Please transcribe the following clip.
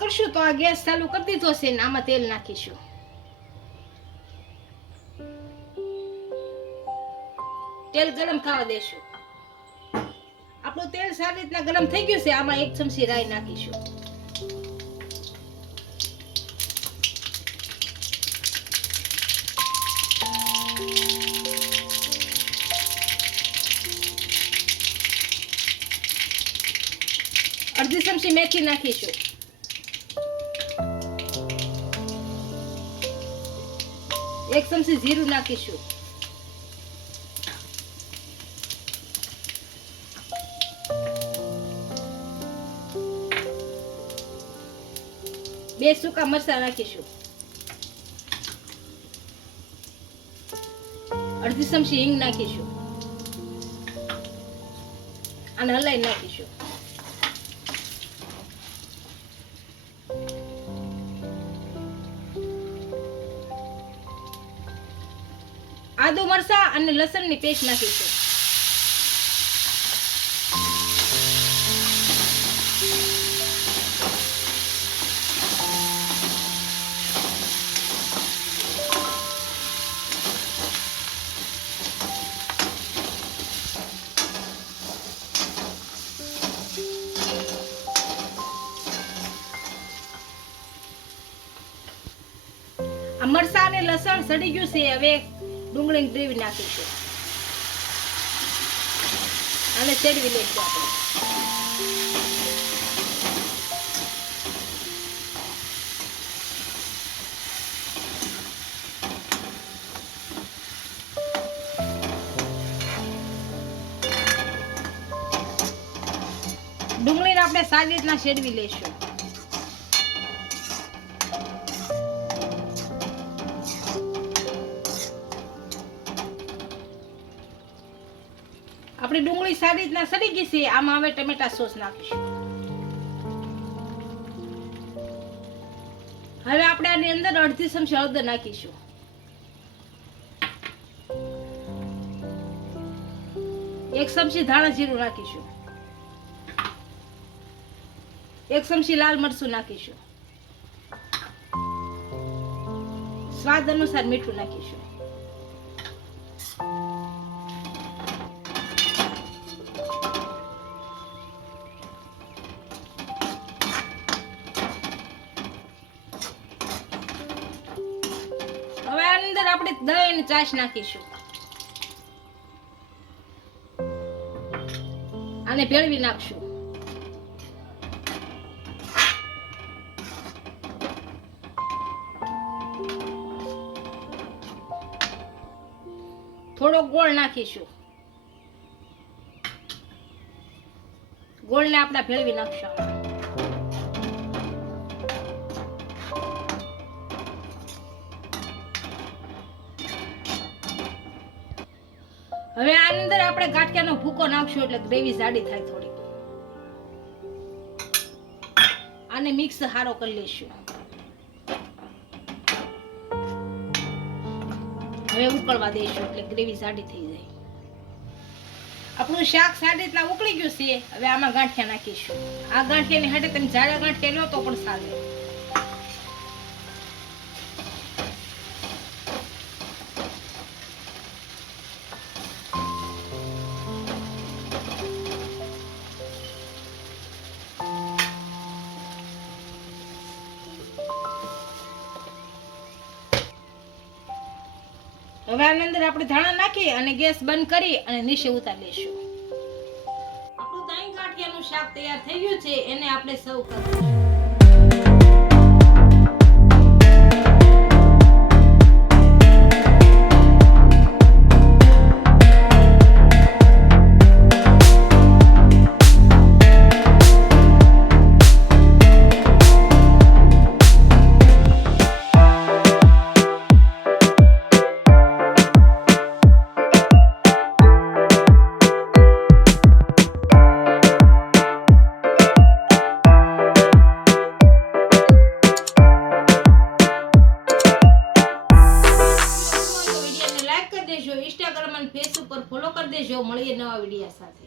કરશું તો આ ગેસ ચાલુ કરી દીધો છે ને આમાં તેલ નાખીશું. તેલ ગરમ થવા દેશું. આપણું તેલ સારી રીતના ગરમ થઈ ગયું છે. આમાં 1 ચમચી રાઈ નાખીશું. અડધી ચમચી મેથી નાખીશું. 1 ચમચી જીરું નાખીશું. બે સૂકા મરચાં નાખીશું. અડધી ચમચી હિંગ નાખીશું. અને હલાઈ નાખીશું. આદુ મરચાં અને લસણની પેસ્ટ નાખીશું. આ મરચાં અને લસણ સડી ગયું છે. હવે ડુંગળીની ગ્રેવી નાખીશું અને ચડવી લઈશું આપણે. ડુંગળીને આપણે સારી રીતના ચડવી લઈશું. આપણી ડુંગળી સારી રીતના સડી ગઈ છે. આમાં હવે ટમેટા સોસ નાખીશું. હવે આપણે આની અંદર અડધી ચમચી હળદર નાખીશું. 1 ચમચી ધાણા જીરું નાખીશું. 1 ચમચી લાલ મરચું નાખીશું. સ્વાદ અનુસાર મીઠું નાખીશું. હવે આની અંદર આપણે દહીં અને છાશ નાખીશું. આને ભેળવી નાખશું. થોડો ગોળ નાખીશું. ગોળને આપણે ભેળવી નાખશું. હવે આની અંદર આપણે ગાંઠિયાનો ભૂકો નાખશું એટલે ગ્રેવી જાડી થાય થોડી. આને મિક્સ હારો કરી લઈશું. હવે ઉકળવા દઈશું એટલે ગ્રેવી જાડી થઈ જાય. આપણું શાક સારી રીતના ઉકળી ગયું છે. હવે આમાં ગાંઠિયા નાખીશું. આ ગાંઠિયાની હાટે તમે જાડા ગાંઠિયા લો તો પણ ચાલે. હવે આની અંદર આપણે ધાણા નાખી અને ગેસ બંધ કરી અને નીચે ઉતારી લઈશું. આપણું દહીં ગાંઠિયાનું શાક તૈયાર થઈ ગયું છે. એને આપણે સર્વ કરીશું. ઇન્સ્ટાગ્રામ અને ફેસબુક પર ફોલો કરી દેજો. મળીએ નવા વિડિયો સાથે.